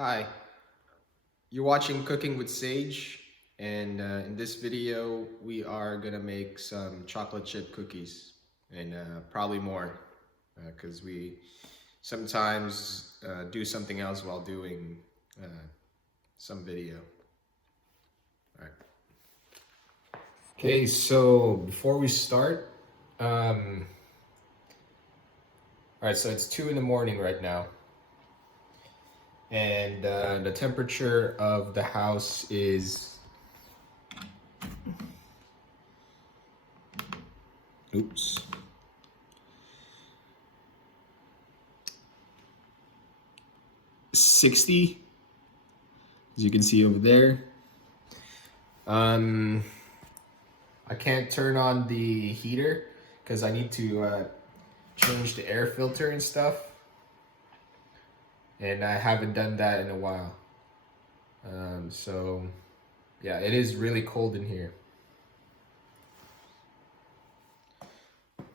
Hi, you're watching Cooking with Sage, and in this video, we are gonna make some chocolate chip cookies, and probably more, because we sometimes do something else while doing uh, some video. All right. Okay, so before we start, all right, so it's 2 in the morning right now, and the temperature of the house is, oops, 60, as you can see over there. I can't turn on the heater because I need to change the air filter and stuff, and I haven't done that in a while. So yeah, it is really cold in here.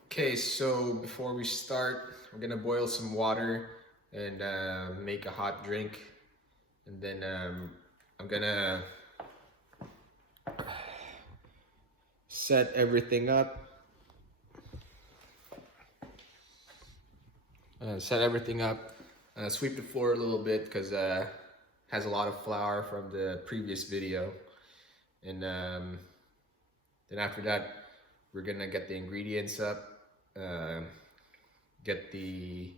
Okay, so before we start, we're gonna boil some water and make a hot drink, and then I'm gonna set everything up. Sweep the floor a little bit because has a lot of flour from the previous video, and then after that, we're gonna get the ingredients up, get the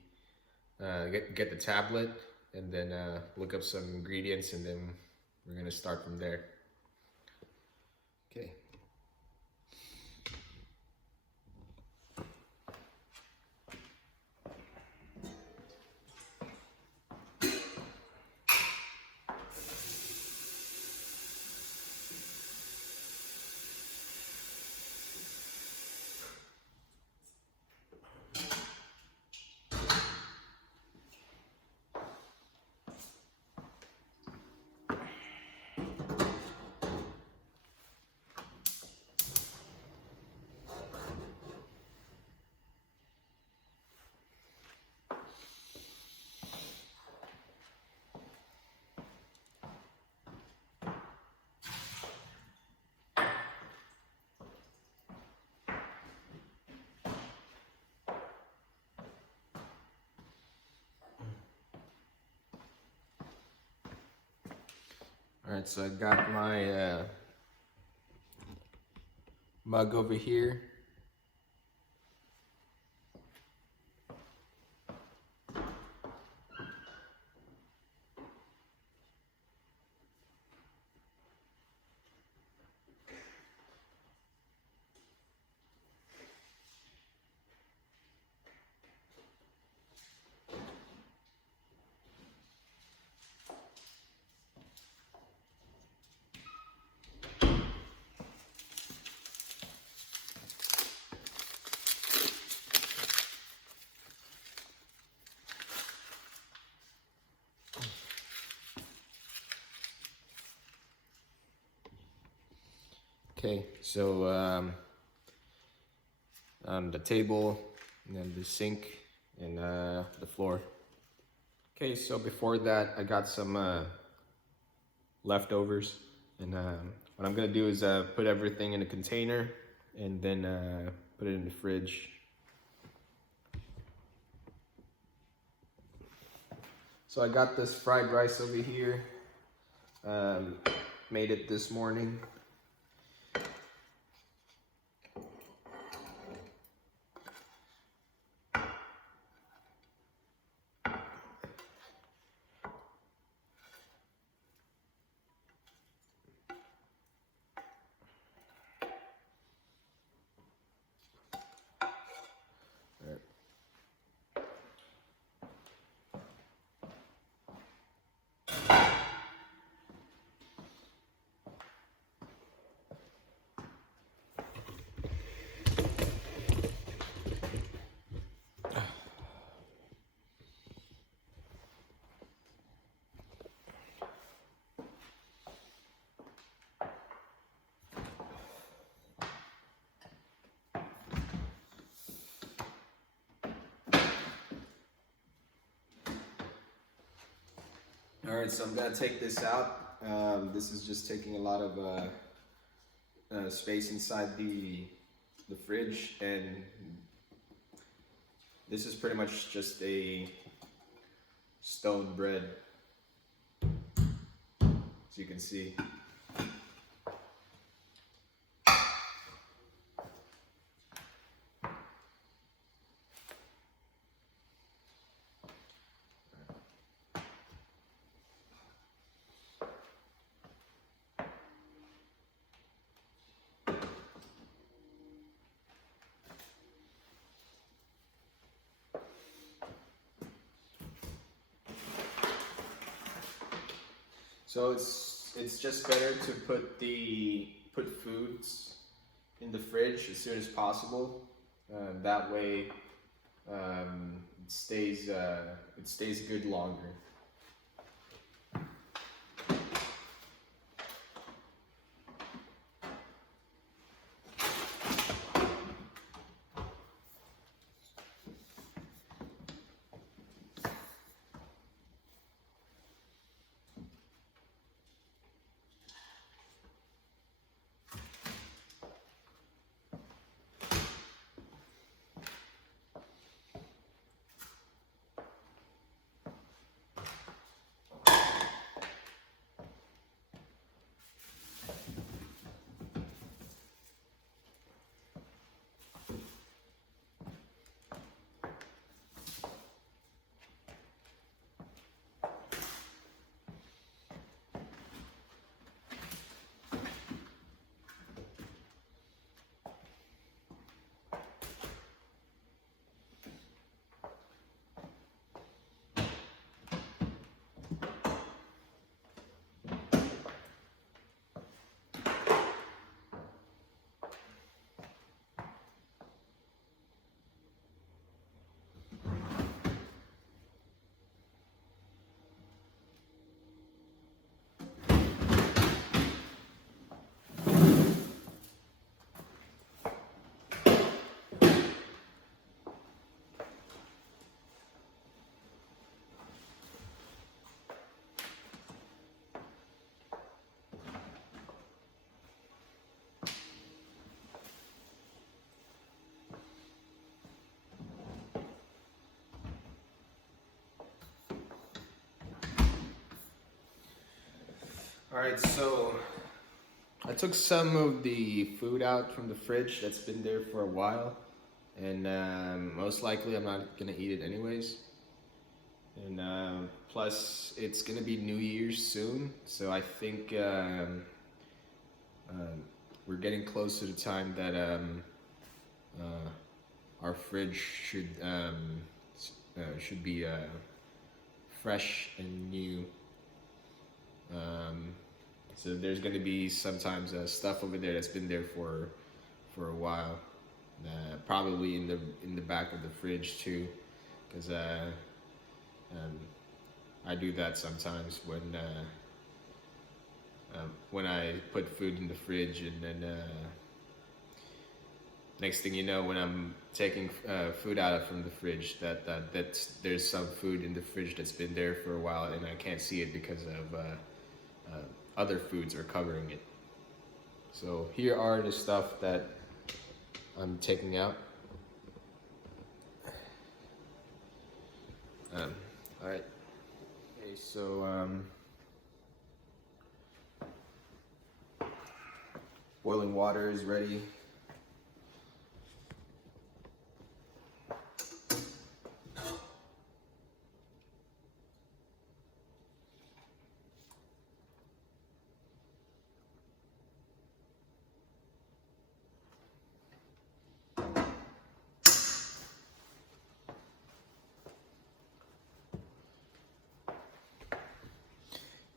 get the tablet, and then look up some ingredients, and then we're gonna start from there. Okay. All right, so I got my mug over here. Okay, so on the table, and then the sink, and the floor. Okay, so before that, I got some leftovers, and what I'm gonna do is put everything in a container, and then put it in the fridge. So I got this fried rice over here. Made it this morning. All right, so I'm gonna take this out. This is just taking a lot of space inside the fridge, and this is pretty much just a stone bread, as you can see. So it's just better to put foods in the fridge as soon as possible. That way, it stays good longer. All right, so I took some of the food out from the fridge that's been there for a while, and most likely I'm not gonna eat it anyways. And plus, it's gonna be New Year's soon, so I think we're getting close to the time that our fridge should be fresh and new. So there's going to be sometimes stuff over there that's been there for a while, probably in the back of the fridge too, because I do that sometimes when I put food in the fridge, and then next thing you know, when I'm taking food out from the fridge, there's some food in the fridge that's been there for a while, and I can't see it because of other foods are covering it. So here are the stuff that I'm taking out. All right. Okay, so boiling water is ready.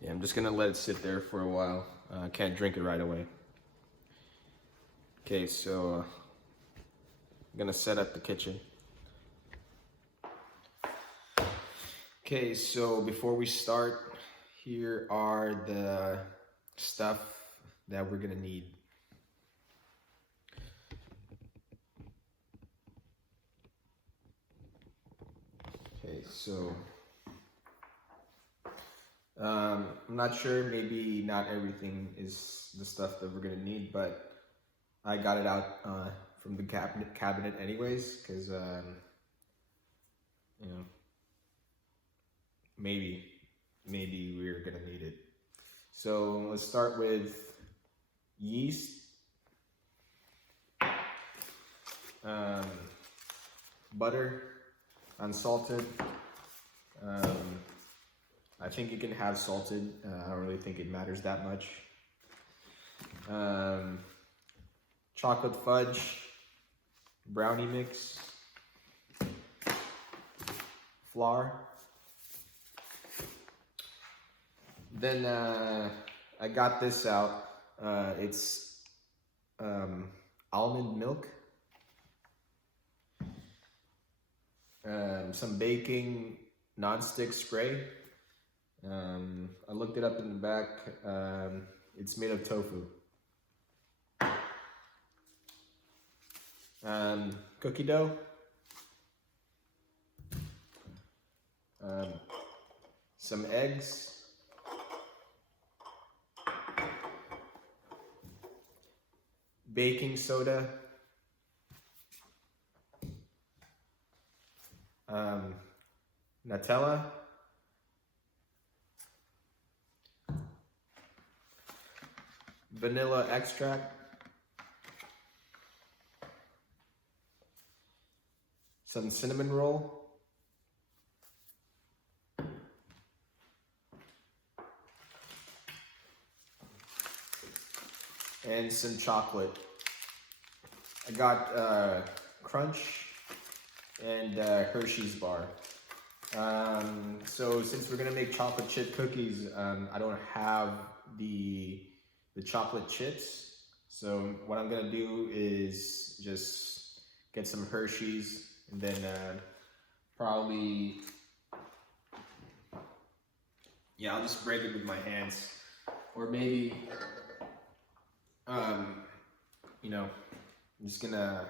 Yeah, I'm just gonna let it sit there for a while. I can't drink it right away. Okay, so I'm gonna set up the kitchen. Okay, so before we start, here are the stuff that we're gonna need. Okay, so I'm not sure, maybe not everything is the stuff that we're gonna need, but I got it out from the cabinet anyways, because you know, maybe we're gonna need it. So let's start with yeast, butter, unsalted. I think you can have salted. I don't really think it matters that much. Chocolate fudge, brownie mix, flour. Then I got this out. It's almond milk, some baking non-stick spray. I looked it up in the back. It's made of tofu. Cookie dough. Some eggs. Baking soda. Nutella. Vanilla extract. Some cinnamon roll. And some chocolate. I got Crunch and Hershey's bar. So since we're gonna make chocolate chip cookies, I don't have the chocolate chips. So what I'm gonna do is just get some Hershey's and then probably, yeah, I'll just break it with my hands, or maybe, you know, I'm just gonna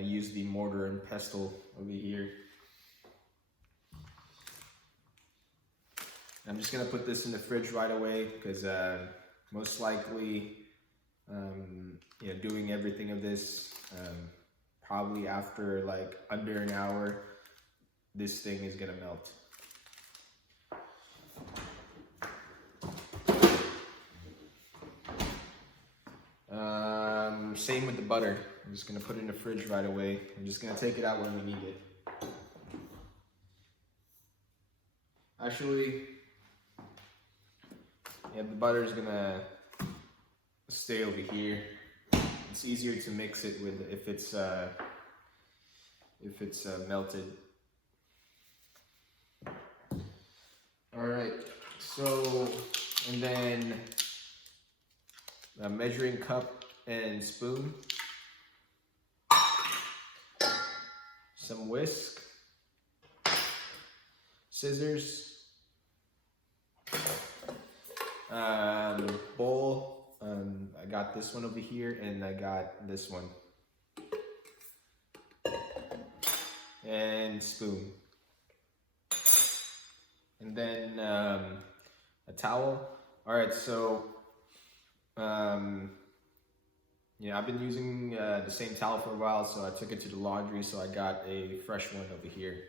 use the mortar and pestle over here. I'm just gonna put this in the fridge right away because most likely, you know, doing everything of this, probably after like under an hour, this thing is gonna melt. Same with the butter. I'm just gonna put it in the fridge right away. I'm just gonna take it out when we need it. Actually, yeah, the butter is gonna stay over here. It's easier to mix it with if it's melted. All right. So, and then a measuring cup and spoon, some whisk, scissors, bowl. I got this one over here, and I got this one, and spoon, and then a towel. All right, so yeah, I've been using the same towel for a while, so I took it to the laundry, so I got a fresh one over here.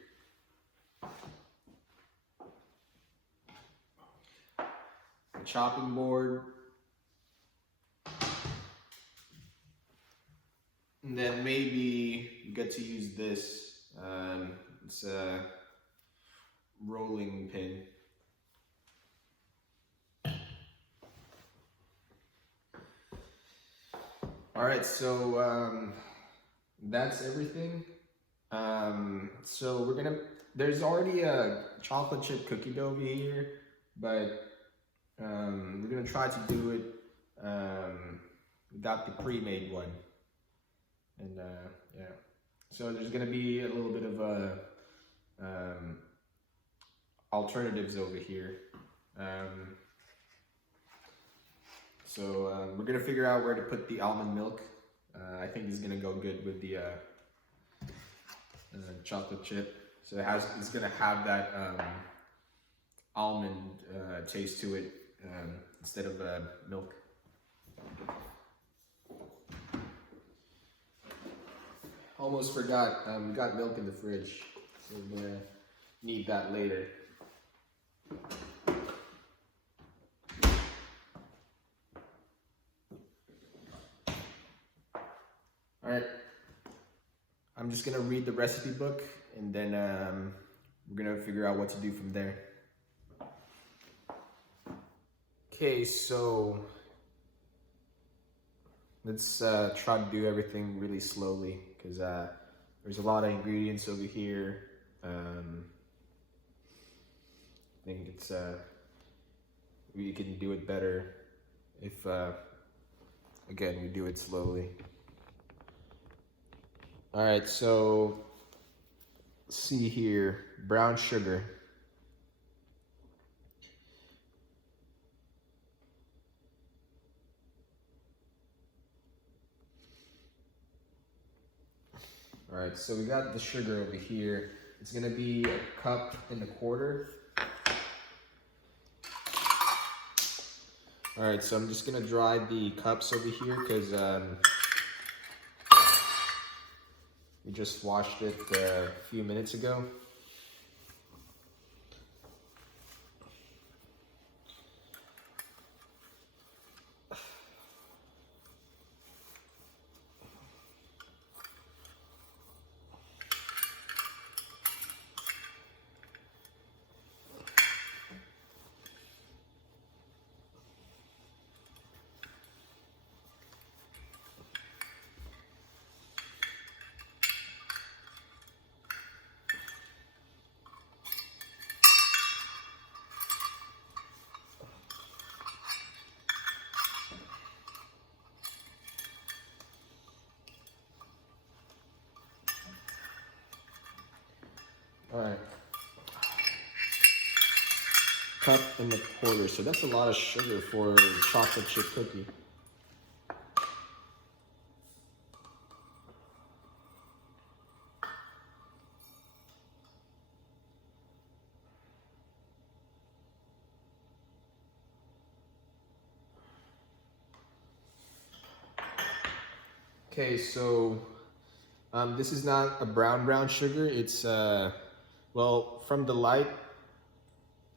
A chopping board. And then maybe you get to use this. It's a rolling pin. All right, so that's everything. So there's already a chocolate chip cookie dough over here, but we're gonna try to do it without the pre-made one. And yeah, so there's gonna be a little bit of alternatives over here. So we're gonna figure out where to put the almond milk. I think it's gonna go good with the chocolate chip. So it's gonna have that almond taste to it instead of milk. Almost forgot, we got milk in the fridge, so we're gonna need that later. Alright, I'm just gonna read the recipe book and then we're gonna figure out what to do from there. Okay, so let's try to do everything really slowly because there's a lot of ingredients over here. I think it's we can do it better if again we do it slowly. All right, so let's see here, brown sugar. All right, so we got the sugar over here. It's gonna be 1.25 cups. All right, so I'm just gonna dry the cups over here because we just washed it a few minutes ago. All right, 1.25 cups. So that's a lot of sugar for a chocolate chip cookie. Okay, so this is not a brown sugar. It's well, from the light,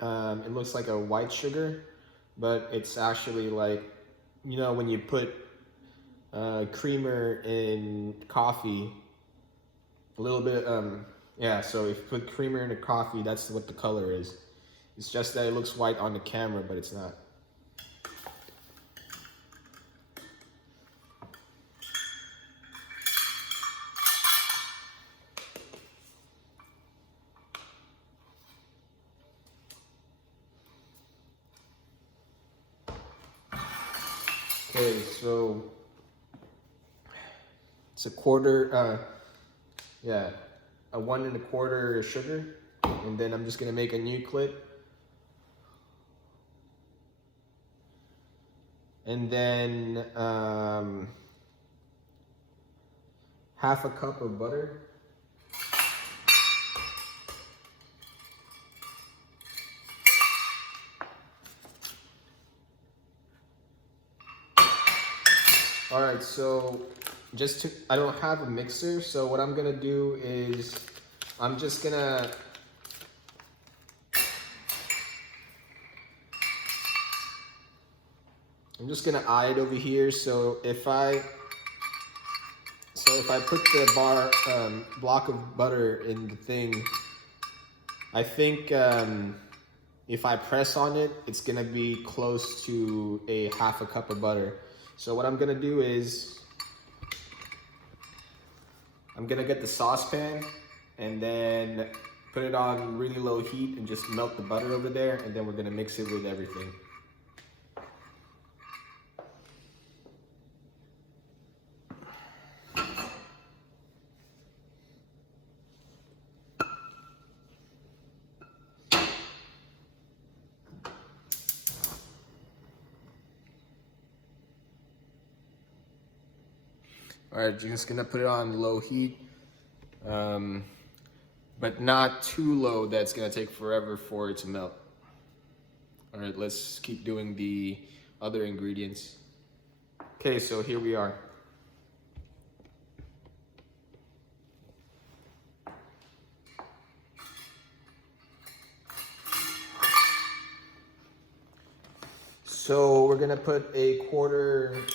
it looks like a white sugar, but it's actually like, you know, when you put creamer in coffee, a little bit, yeah, so if you put creamer in the coffee, that's what the color is. It's just that it looks white on the camera, but it's not. Okay, so it's a 1.25 sugar, and then I'm just gonna make a new clip, and then 1/2 cup of butter. All right, so I don't have a mixer, so what I'm gonna do is I'm just gonna eye it over here. So if I put the block of butter in the thing, I think if I press on it, it's gonna be close to a 1/2 cup of butter. So what I'm gonna do is I'm gonna get the saucepan and then put it on really low heat and just melt the butter over there, and then we're gonna mix it with everything. All right, you're just gonna put it on low heat, but not too low that's gonna take forever for it to melt. All right, let's keep doing the other ingredients. Okay, so here we are. So we're gonna put a 1/4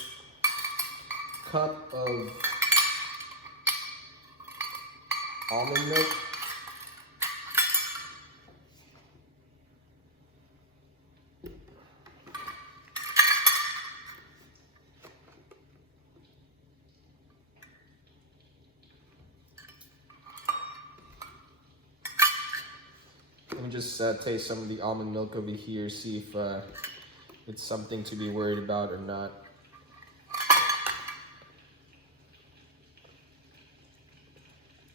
cup of almond milk. Let me just taste some of the almond milk over here, see if it's something to be worried about or not.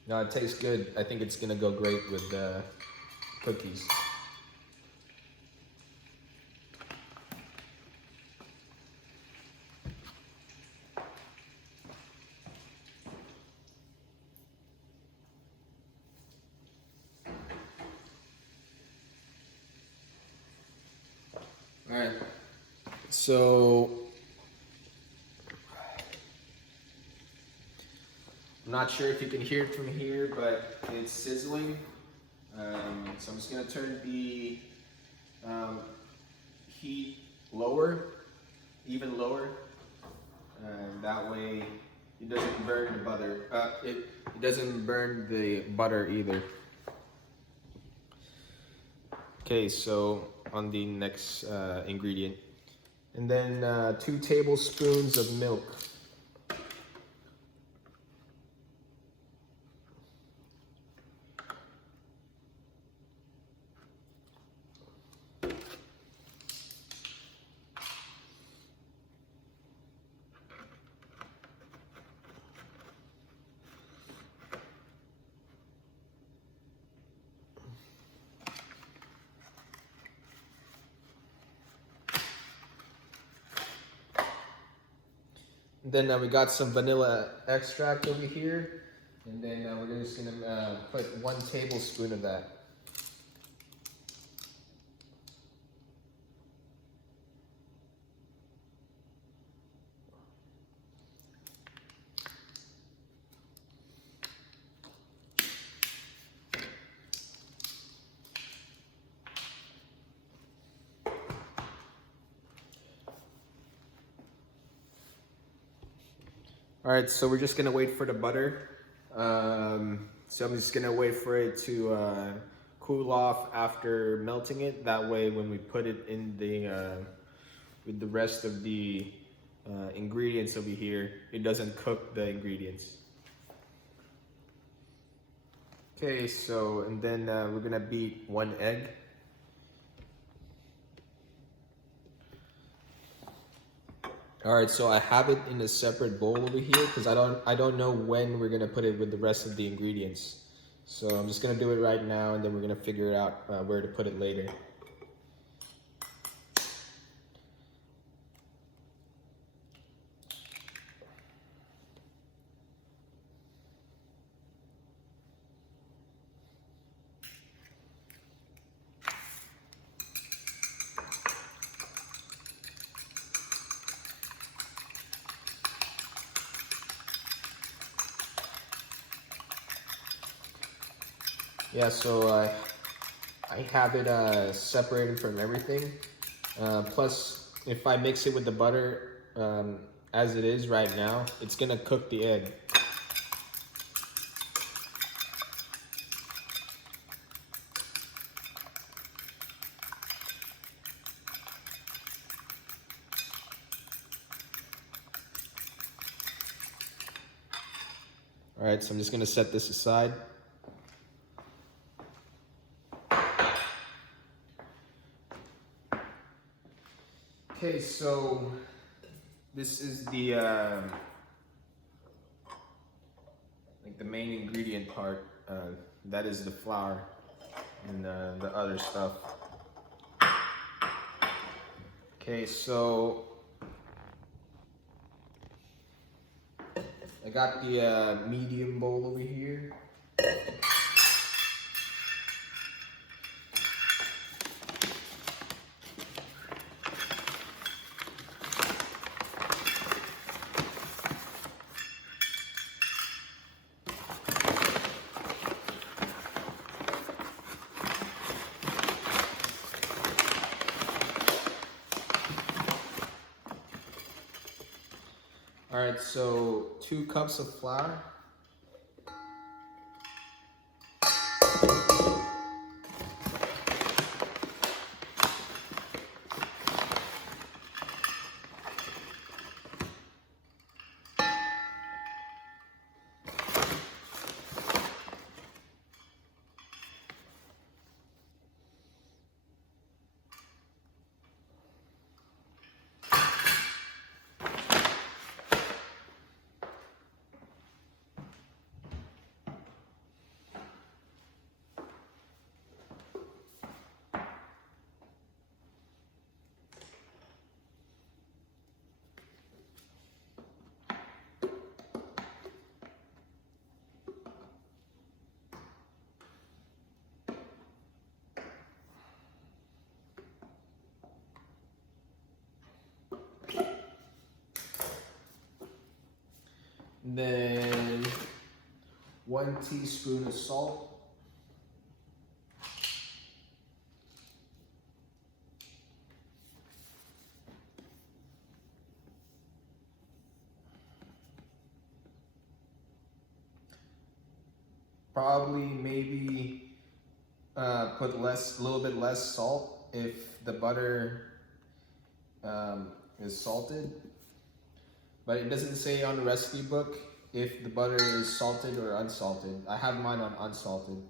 No, it tastes good. I think it's gonna go great with cookies. All right, so I'm not sure if you can hear it from here, but it's sizzling. So I'm just gonna turn the heat lower, even lower. That way it doesn't burn the butter. It doesn't burn the butter either. Okay, so on the next ingredient. And then 2 tablespoons of milk. Then we got some vanilla extract over here, and then we're just gonna put 1 tablespoon of that. All right, so we're just gonna wait for the butter. So I'm just gonna wait for it to cool off after melting it. That way, when we put it in the with the rest of the ingredients over here, it doesn't cook the ingredients. Okay, so and then we're gonna beat 1 egg. All right, so I have it in a separate bowl over here because I don't know when we're gonna put it with the rest of the ingredients. So I'm just gonna do it right now, and then we're gonna figure it out where to put it later. Yeah, so I have it separated from everything. Plus, if I mix it with the butter as it is right now, it's gonna cook the egg. All right, so I'm just gonna set this aside. Okay, so this is the like the main ingredient part. That is the flour and the other stuff. Okay, so I got the medium bowl over here. All right, so 2 cups of flour. Then 1 teaspoon of salt. Probably maybe put a little bit less salt if the butter is salted. But it doesn't say on the recipe book if the butter is salted or unsalted. I have mine on unsalted.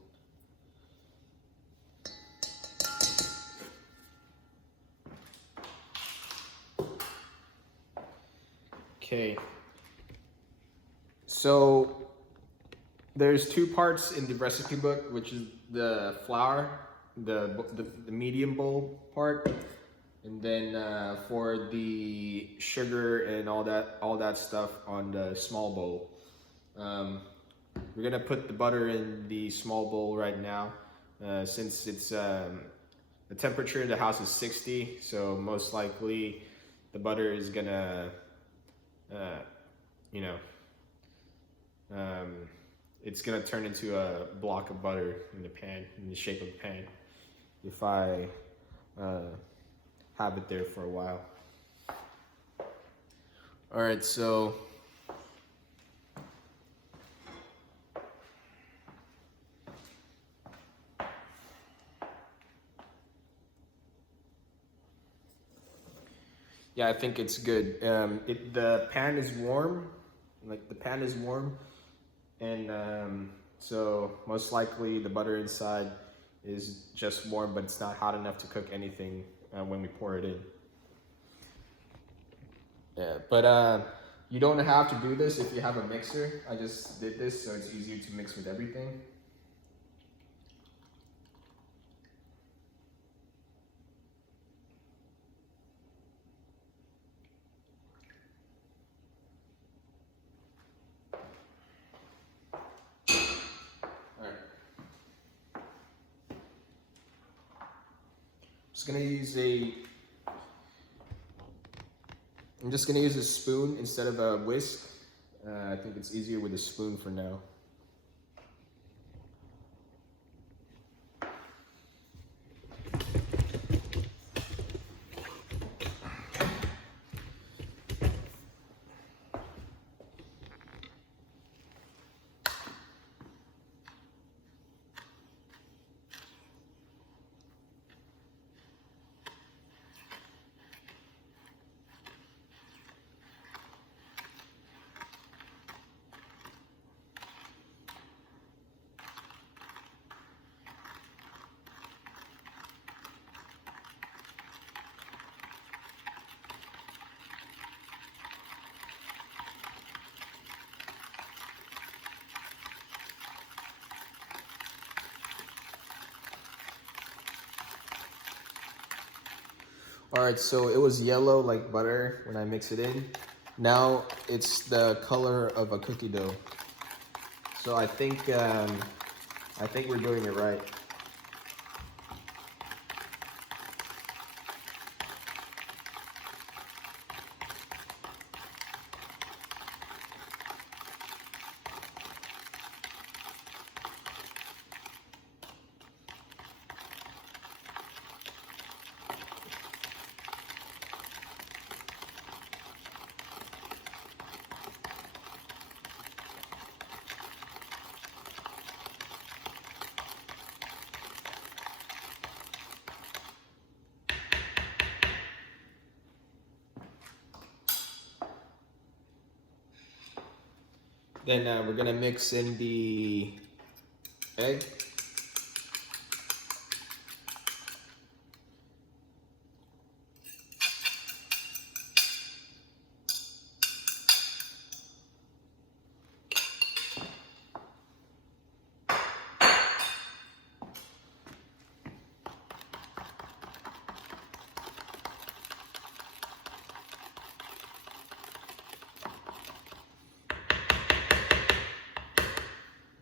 Okay. So there's 2 parts in the recipe book, which is the flour, the medium bowl part, and then for the sugar and all that stuff on the small bowl. We're gonna put the butter in the small bowl right now, since it's the temperature in the house is 60, so most likely the butter is gonna, you know, it's gonna turn into a block of butter in the pan, in the shape of a pan, if I have it there for a while. All right, so yeah, I think it's good. The pan is warm, and so most likely the butter inside is just warm, but it's not hot enough to cook anything when we pour it in. Yeah, but you don't have to do this if you have a mixer. I just did this so it's easier to mix with everything. I'm just gonna use a spoon instead of a whisk. I think it's easier with a spoon for now. All right, so it was yellow like butter when I mix it in. Now it's the color of a cookie dough. So I think we're doing it right. Then we're gonna mix in the egg.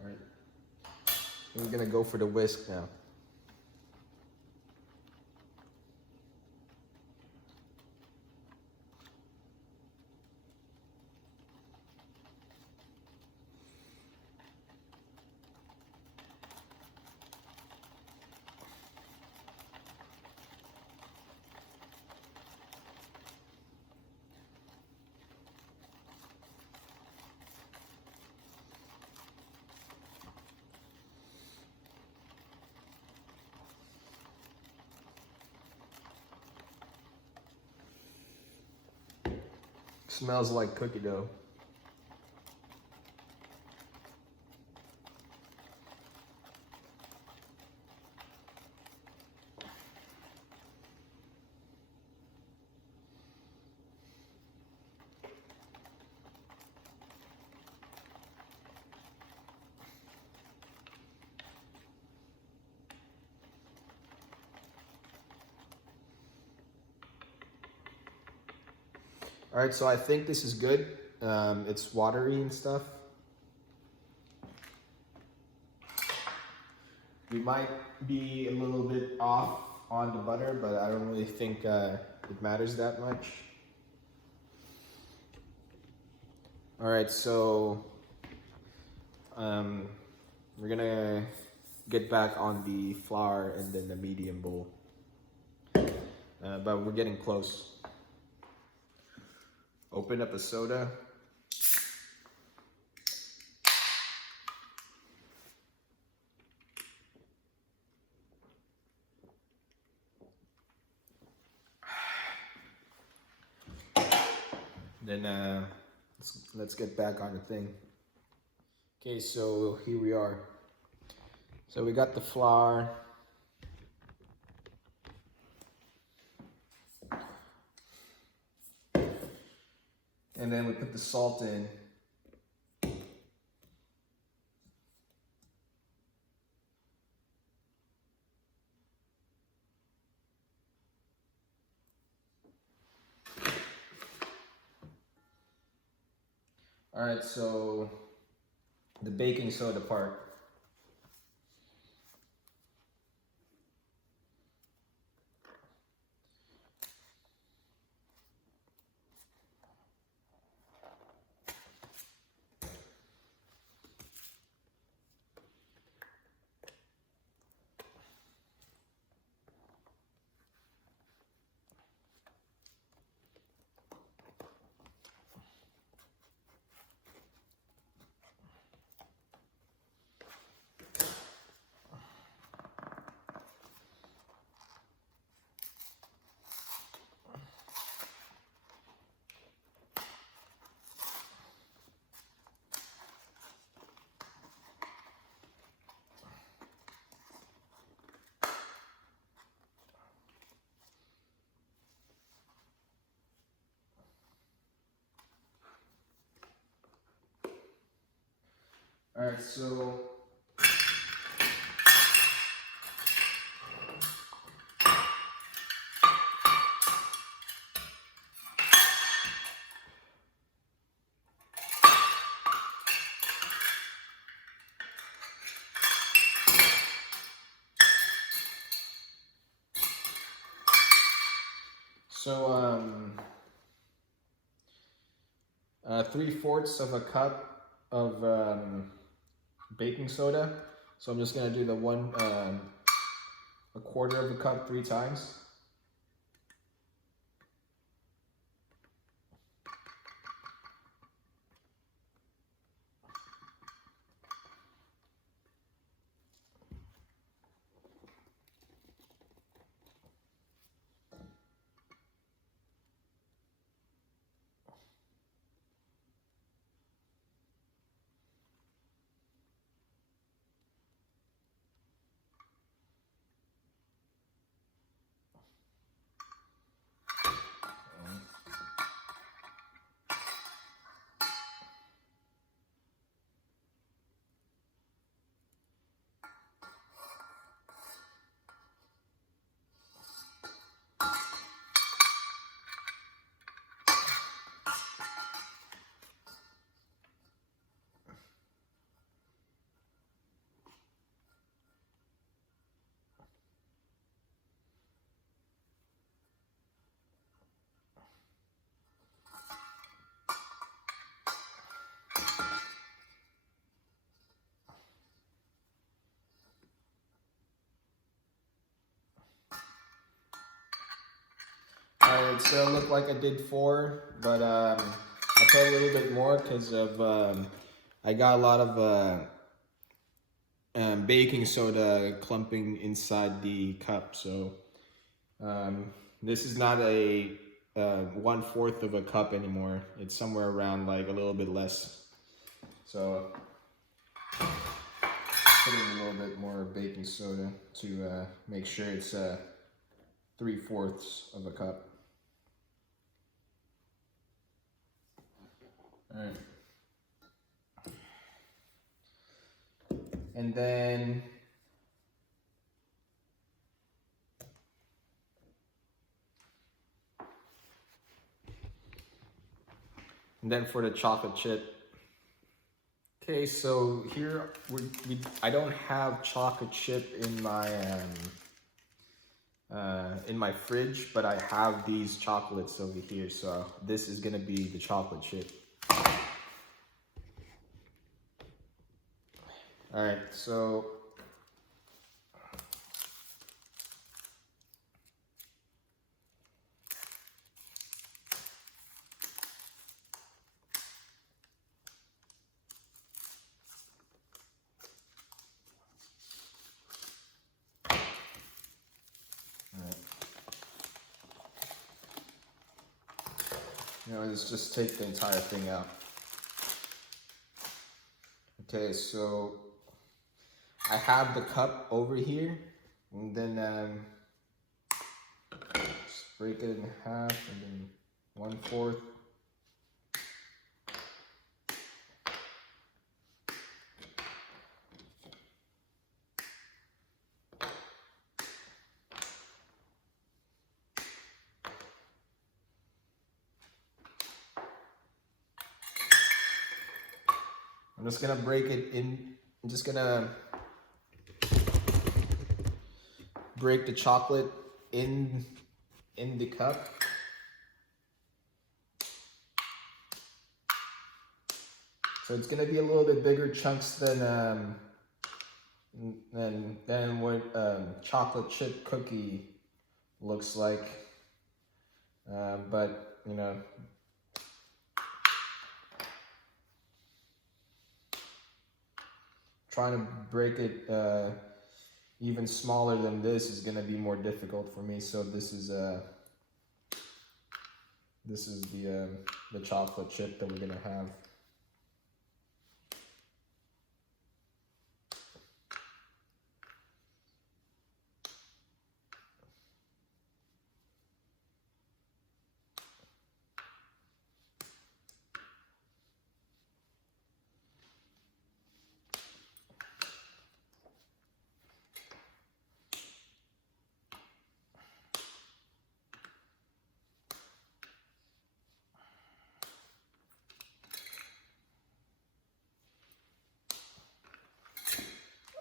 All right. We're gonna go for the whisk now. Smells like cookie dough. All right, so I think this is good. It's watery and stuff. We might be a little bit off on the butter, but I don't really think it matters that much. All right, so we're gonna get back on the flour and then the medium bowl. But we're getting close. Open up a soda. Then let's get back on the thing. Okay, so here we are. So we got the flour. And then we put the salt in. All right, so the baking soda part. All right, so So 3/4 of a cup of baking soda. So I'm just gonna do the a quarter of a cup 3 times. it's gonna look like I did 4, but I put a little bit more because of I got a lot of baking soda clumping inside the cup. So this is not a 1/4 of a cup anymore. It's somewhere around like a little bit less. So put in a little bit more baking soda to make sure it's 3/4 of a cup. All right. And then for the chocolate chip. Okay, so here I don't have chocolate chip in my fridge, but I have these chocolates over here. So this is gonna be the chocolate chip. All right, so let's just take the entire thing out. Okay, so I have the cup over here, and then just break it in half, and then 1/4. I'm just gonna break it in. I'm just gonna break the chocolate in the cup. So it's gonna be a little bit bigger chunks than what chocolate chip cookie looks like. But you know, trying to break it even smaller than this is gonna be more difficult for me. So this is the chocolate chip that we're gonna have.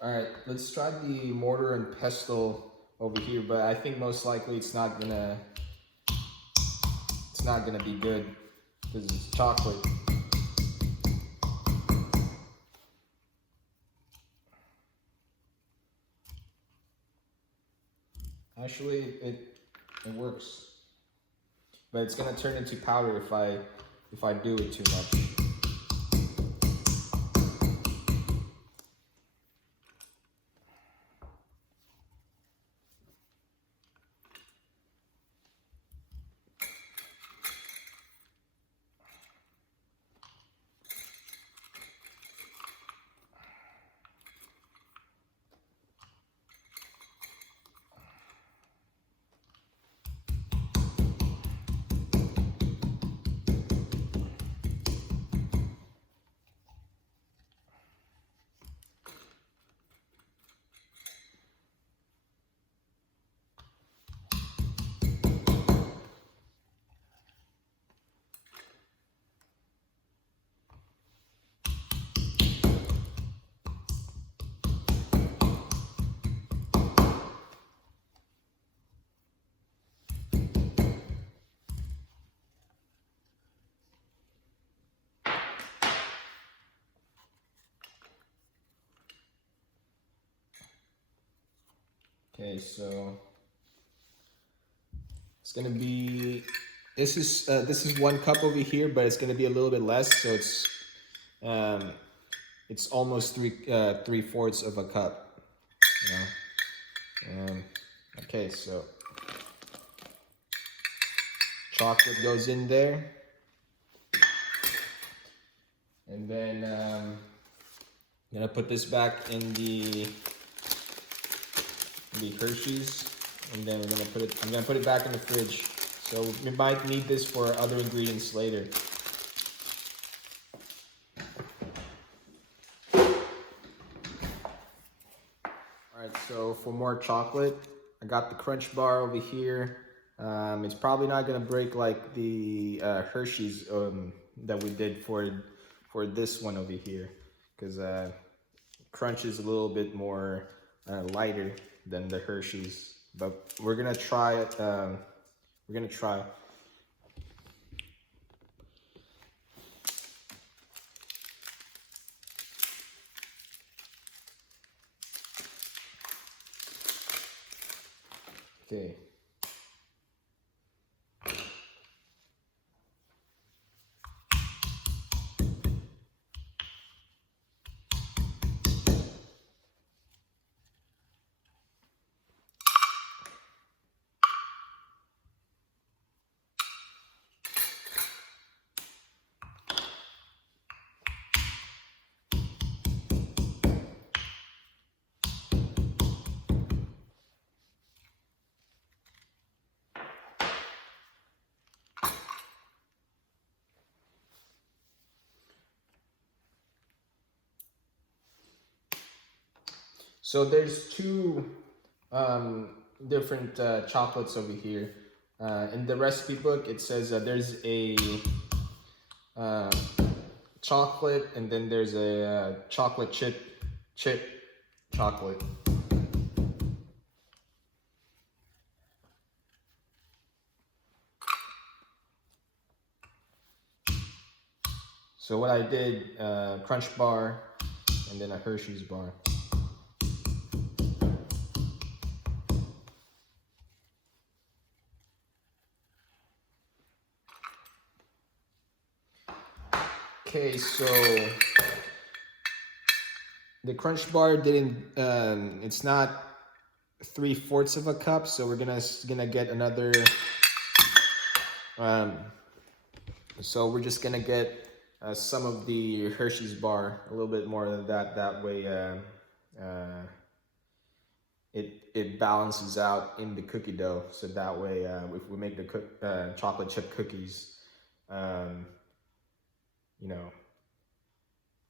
All right, let's try the mortar and pestle over here, but I think most likely it's not gonna be good because it's chocolate. Actually, it works, but it's gonna turn into powder if I do it too much. Okay, so it's gonna be This is 1 cup over here, but it's gonna be a little bit less, so um, it's almost 3/4 of a cup. You know. Okay, so chocolate goes in there, and then I'm gonna put this back in the Hershey's, and then I'm gonna put it back in the fridge. So we might need this for other ingredients later. Alright, so for more chocolate, I got the Crunch Bar over here. It's probably not gonna break like the Hershey's that we did for this one over here, because Crunch is a little bit more lighter than the Hershey's. But we're gonna try it. We're gonna try. Okay. So there's two different chocolates over here. In the recipe book, it says there's a uh, chocolate, and then there's a chocolate chip chocolate. So what I did, Crunch Bar, and then a Hershey's bar. Okay, so the Crunch Bar didn't. It's not 3/4 of a cup, so we're gonna get another. So we're just gonna get some of the Hershey's bar, a little bit more than that. That way, it balances out in the cookie dough. So that way, if we make the chocolate chip cookies, you know,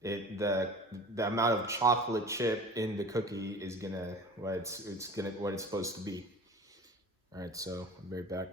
the amount of chocolate chip in the cookie is gonna what it's supposed to be. All right, so I'll be right back.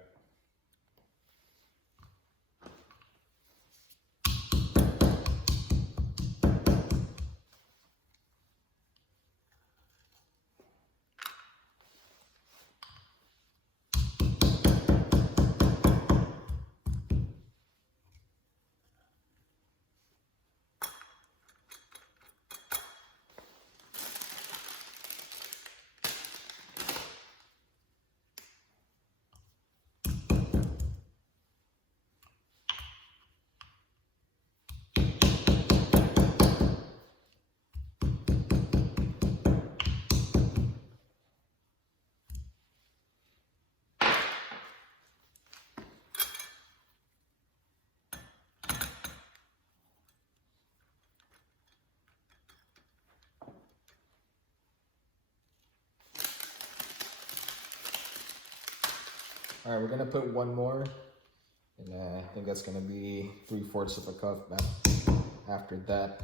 All right, we're gonna put one more, and I think that's gonna be 3/4 of a cup after that.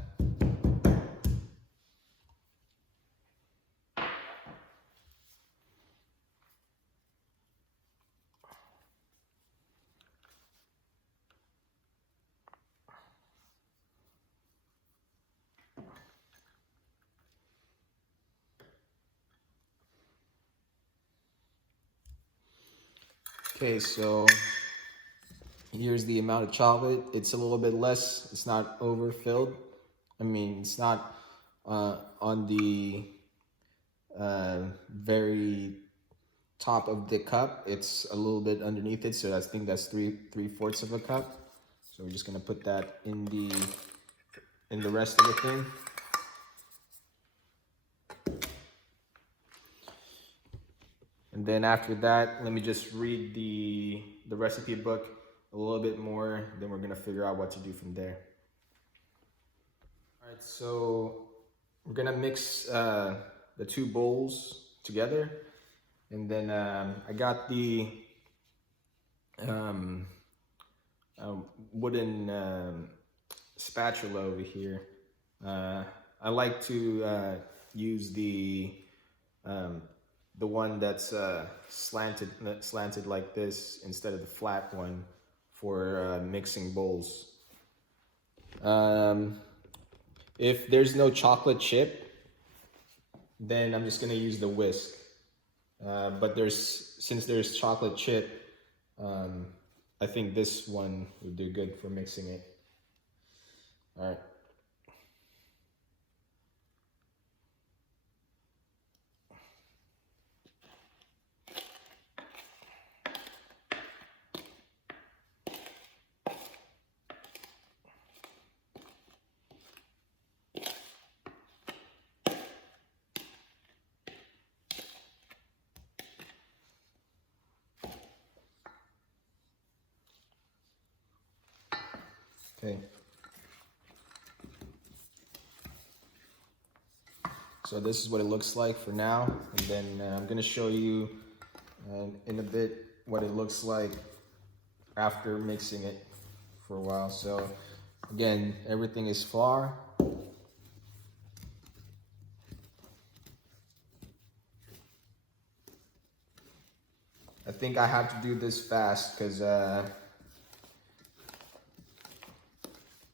Okay, so here's the amount of chocolate. It's a little bit less. It's not overfilled. I mean, it's not on the very top of the cup. It's a little bit underneath it, so I think that's three-fourths of a cup. So we're just gonna put that in the rest of the thing. And then after that, let me just read the recipe book a little bit more. Then we're gonna figure out what to do from there. All right, so we're gonna mix the two bowls together. And then I got the wooden spatula over here. I like to use the one that's slanted like this instead of the flat one for mixing bowls. If there's no chocolate chip, then I'm just gonna use the whisk. But since there's chocolate chip, I think this one would do good for mixing it. All right. Okay. So this is what it looks like for now, and then I'm gonna show you in a bit what it looks like after mixing it for a while. So again, everything is flour. I think I have to do this fast because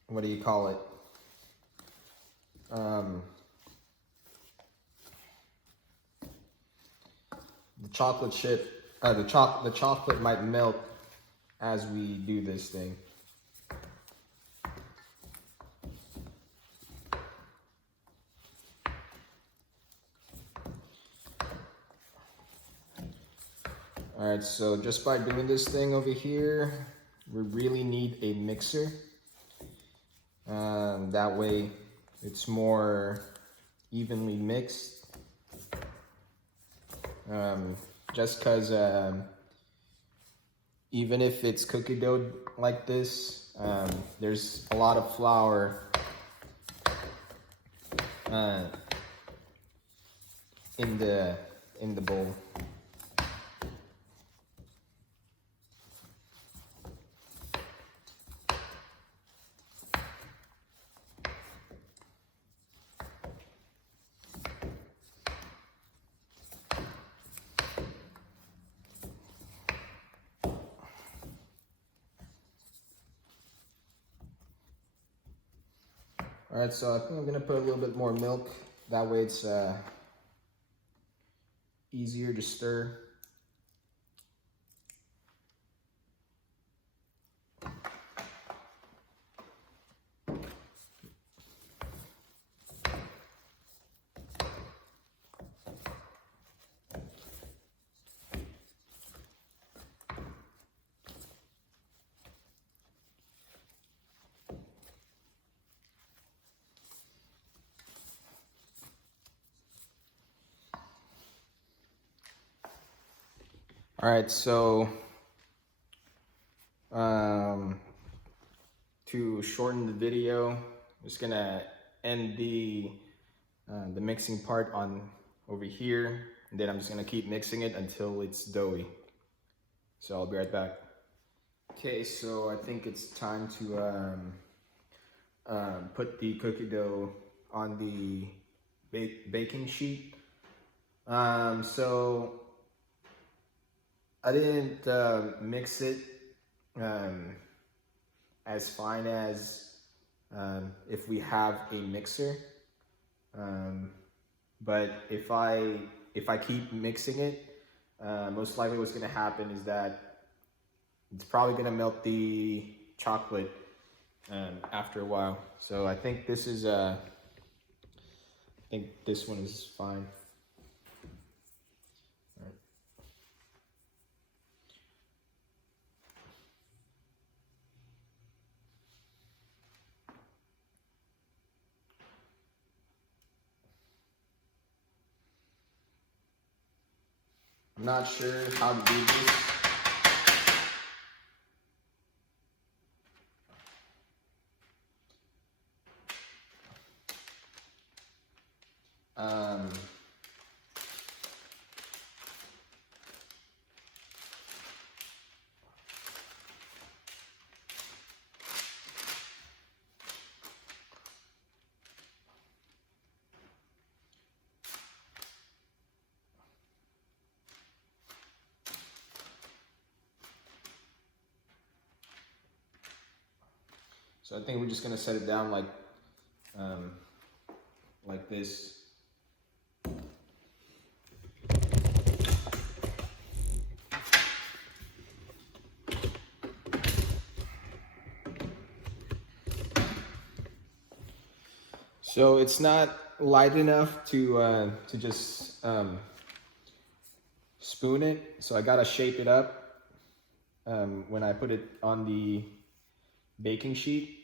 what do you call it? The chocolate chip, the chocolate might melt as we do this thing. All right, so just by doing this thing over here, we really need a mixer. That way it's more evenly mixed. Just because even if it's cookie dough like this, there's a lot of flour in the bowl. All right, so I think I'm gonna put a little bit more milk. That way it's easier to stir. All right, so to shorten the video, I'm just gonna end the mixing part on over here, and then I'm just gonna keep mixing it until it's doughy. So I'll be right back. Okay, so I think it's time to put the cookie dough on the baking sheet. So I didn't mix it as fine as if we have a mixer, but if I keep mixing it, most likely what's going to happen is that it's probably going to melt the chocolate after a while. So I think this is I think this one is fine. All right. I'm not sure how to do this. So I think we're just gonna set it down like this. So it's not light enough to just spoon it. So I gotta shape it up when I put it on the baking sheet.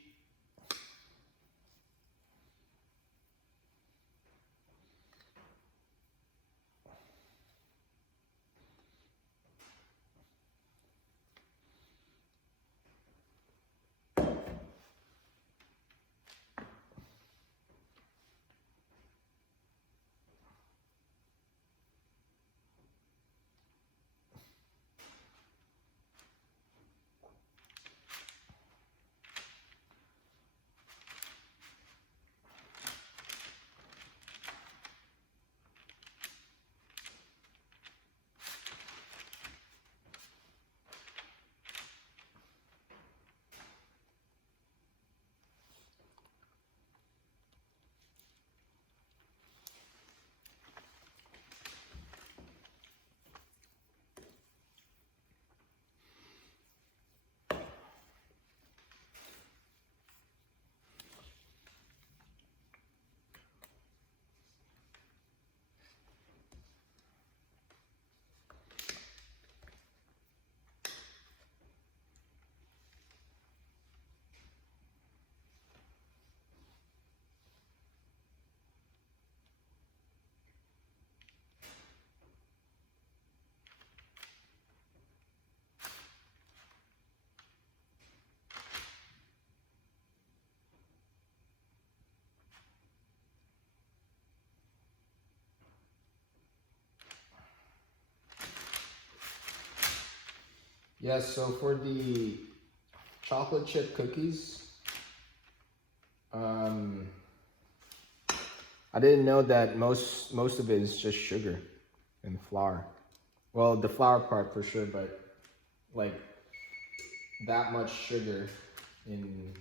Yes, so for the chocolate chip cookies, I didn't know that most of it is just sugar and flour. Well, the flour part for sure, but like that much sugar in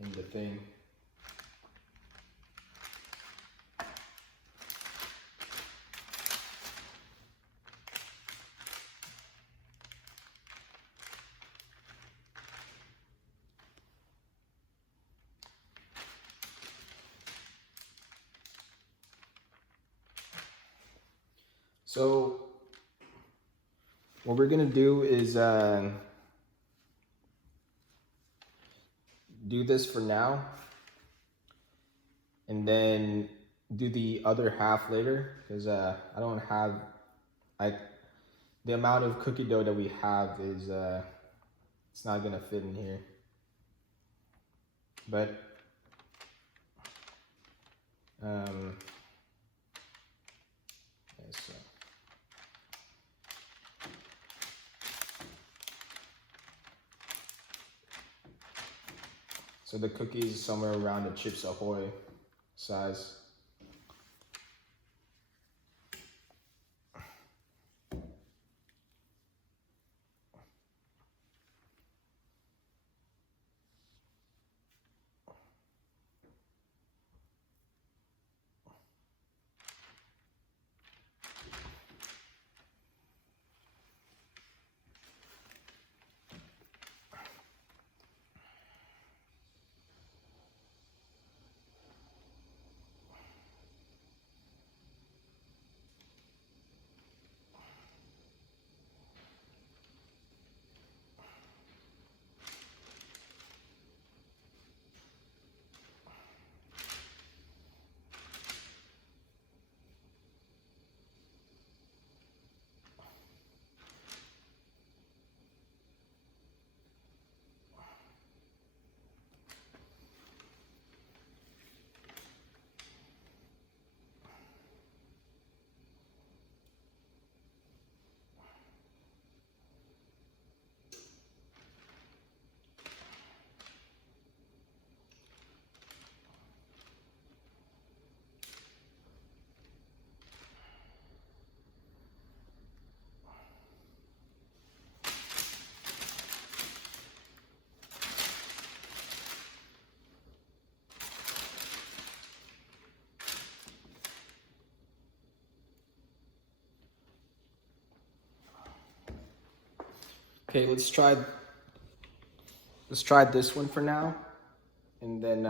the thing. So what we're gonna do is do this for now, and then do the other half later, because I don't have the amount of cookie dough that we have is it's not gonna fit in here. But okay, so the cookie is somewhere around the Chips Ahoy size. Okay, let's try this one for now, and then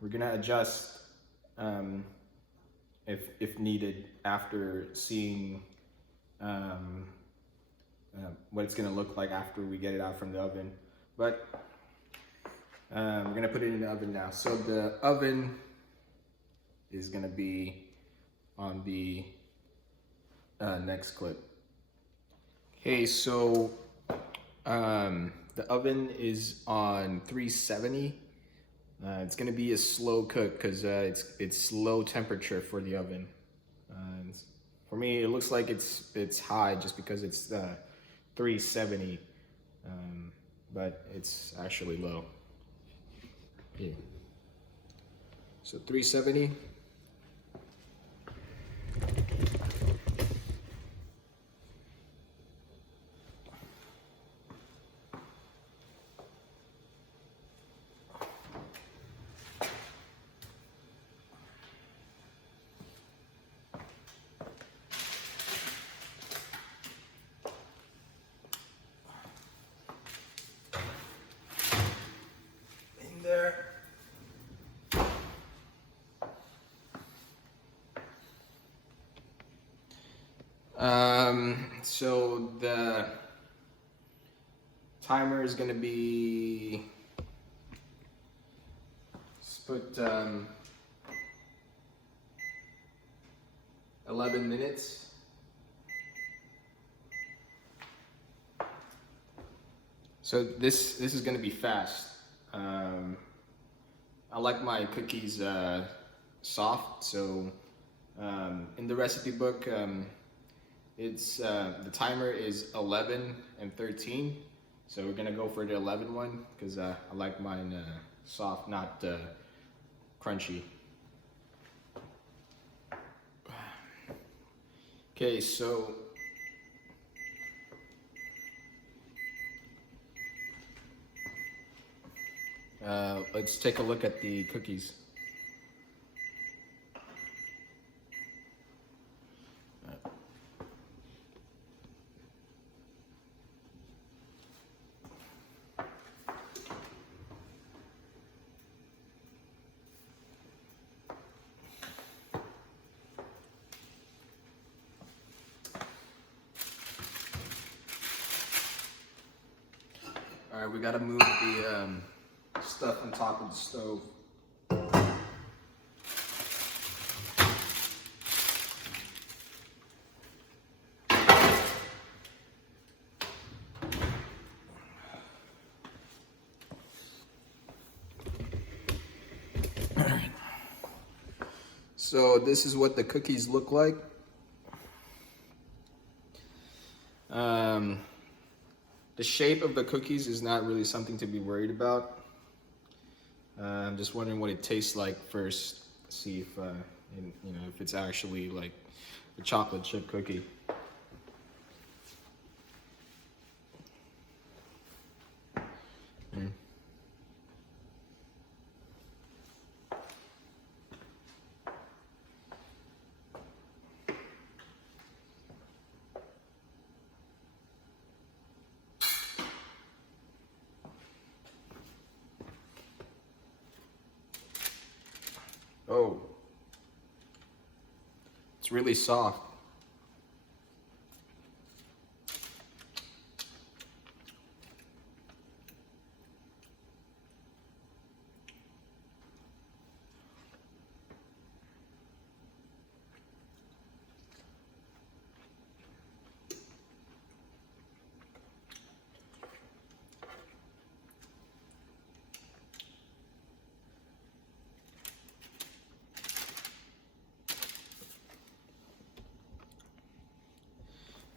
we're gonna adjust if needed after seeing what it's gonna look like after we get it out from the oven. But we're gonna put it in the oven now. So the oven is gonna be on the next clip. Okay, so the oven is on 370. It's gonna be a slow cook because it's low temperature for the oven. For me, it looks like it's high just because it's 370, but it's actually low. Yeah. So 370. There. So the timer is gonna be, let's put 11 minutes. So this is gonna be fast. I like my cookies soft, so in the recipe book, it's the timer is 11 and 13. So we're gonna go for the 11 one because I like mine soft, not crunchy. Okay, so let's take a look at the cookies. All right, we gotta move the stuff on top of the stove. All right. So this is what the cookies look like. The shape of the cookies is not really something to be worried about. I'm just wondering what it tastes like first. See if if it's actually like a chocolate chip cookie. Mm. Oh, it's really soft.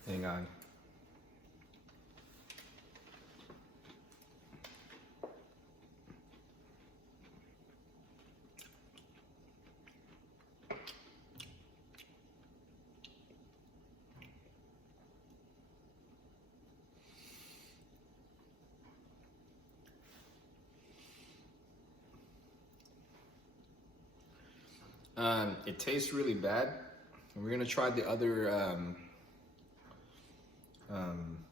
Hang on. It tastes really bad. We're gonna try the other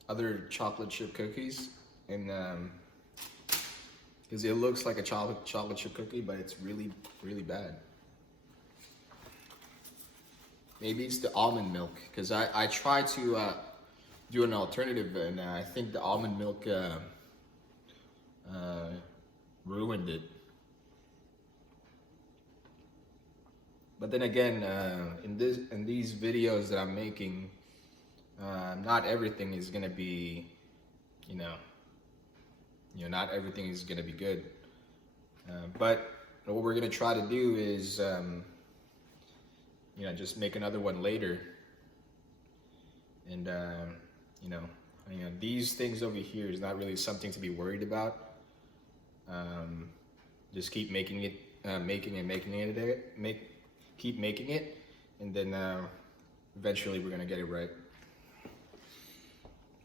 other chocolate chip cookies, and because it looks like a chocolate chip cookie, but it's really bad. Maybe it's the almond milk, because I tried to do an alternative, and I think the almond milk ruined it. But then again, in these videos that I'm making, not everything is gonna be, you know, not everything is gonna be good. But what we're gonna try to do is, just make another one later. And these things over here is not really something to be worried about. Just keep making it, keep making it, and then eventually we're gonna get it right.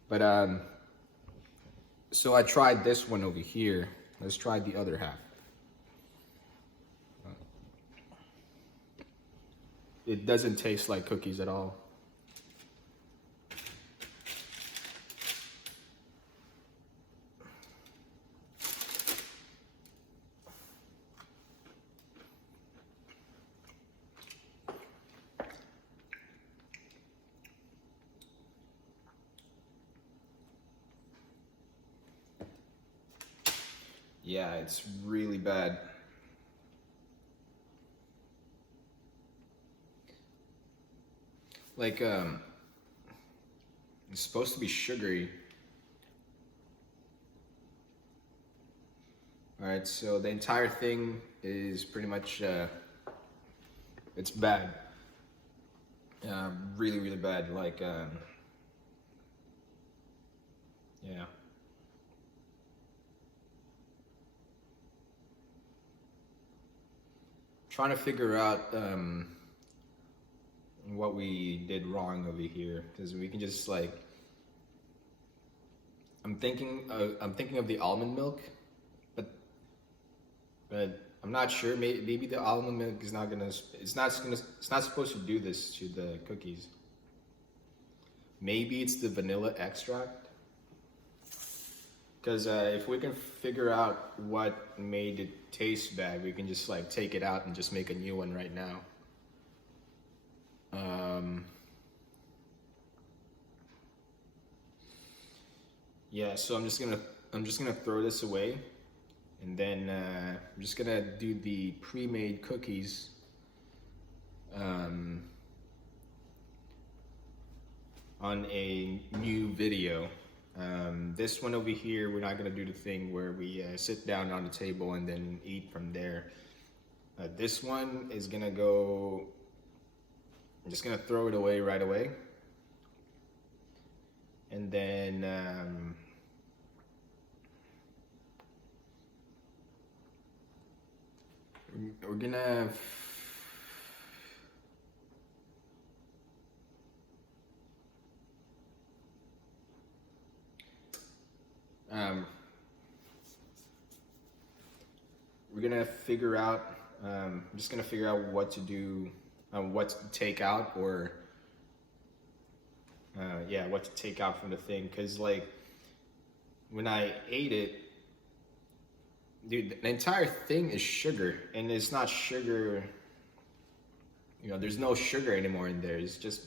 But so I tried this one over here. Let's try the other half. It doesn't taste like cookies at all. Yeah, it's really bad. Like, it's supposed to be sugary. All right, so the entire thing is pretty much, it's bad. Really bad. Like, yeah. Trying to figure out what we did wrong over here, because we can just like, I'm thinking of the almond milk, but I'm not sure. Maybe the almond milk is not gonna. It's not supposed to do this to the cookies. Maybe it's the vanilla extract. Because if we can figure out what made it taste bad, we can just like take it out and just make a new one right now. Yeah, so I'm just gonna throw this away, and then I'm just gonna do the pre-made cookies. On a new video. This one over here, we're not gonna do the thing where we sit down on the table and then eat from there. This one is gonna go, I'm just gonna throw it away right away. And then we're gonna figure out, I'm just gonna figure out what to do, what to take out, or yeah, what to take out from the thing. Because like when I ate it, dude, the entire thing is sugar, and it's not sugar, there's no sugar anymore in there. It's just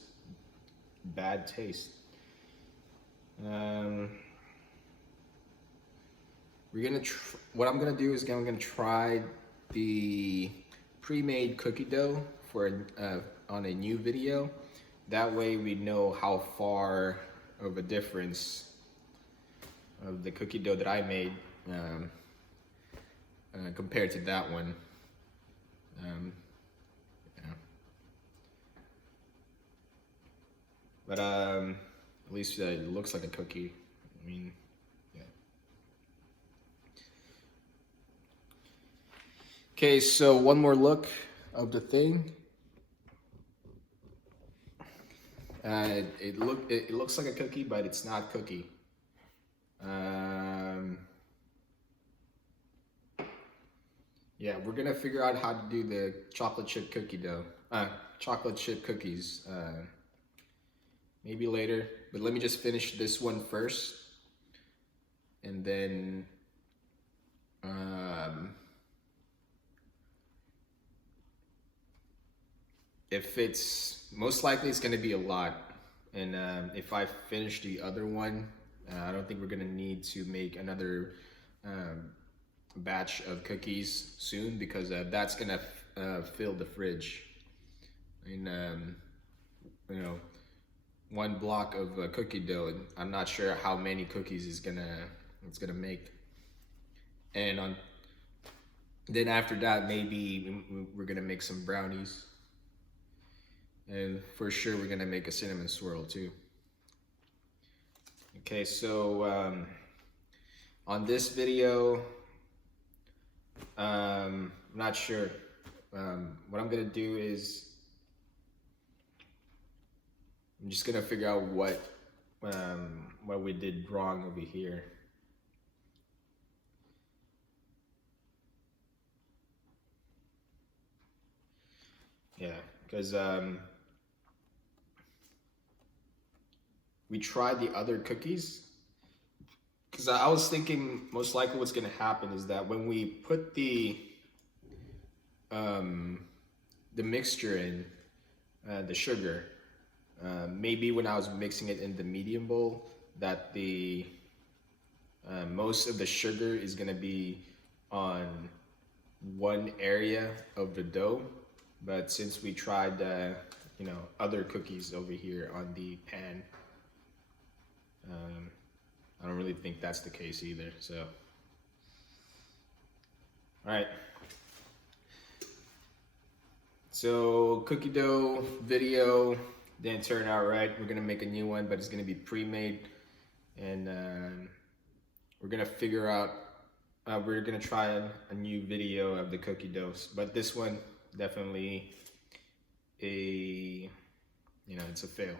bad taste. What I'm gonna do is I'm gonna try the pre-made cookie dough for on a new video. That way we know how far of a difference of the cookie dough that I made compared to that one. Yeah. But at least it looks like a cookie. I mean, yeah. Okay, so one more look of the thing. It looks like a cookie, but it's not cookie. Yeah, we're gonna figure out how to do the chocolate chip cookie dough, chocolate chip cookies maybe later, but let me just finish this one first, and then if it's most likely it's gonna be a lot, and if I finish the other one, I don't think we're gonna need to make another um, batch of cookies soon, because that's gonna fill the fridge. And you know, one block of cookie dough, and I'm not sure how many cookies it's gonna make. And on then after that, maybe we're gonna make some brownies, and for sure we're gonna make a cinnamon swirl too. Okay, so on this video, I'm not sure. What I'm gonna do is I'm just gonna figure out what we did wrong over here. Yeah, because we tried the other cookies. Because I was thinking most likely what's gonna happen is that when we put the mixture in, the sugar, maybe when I was mixing it in the medium bowl, that the most of the sugar is gonna be on one area of the dough. But since we tried, other cookies over here on the pan, I don't really think that's the case either. So, all right. So cookie dough video didn't turn out right. We're gonna make a new one, but it's gonna be pre-made, and we're gonna figure out. We're gonna try a new video of the cookie doughs, but this one definitely it's a fail.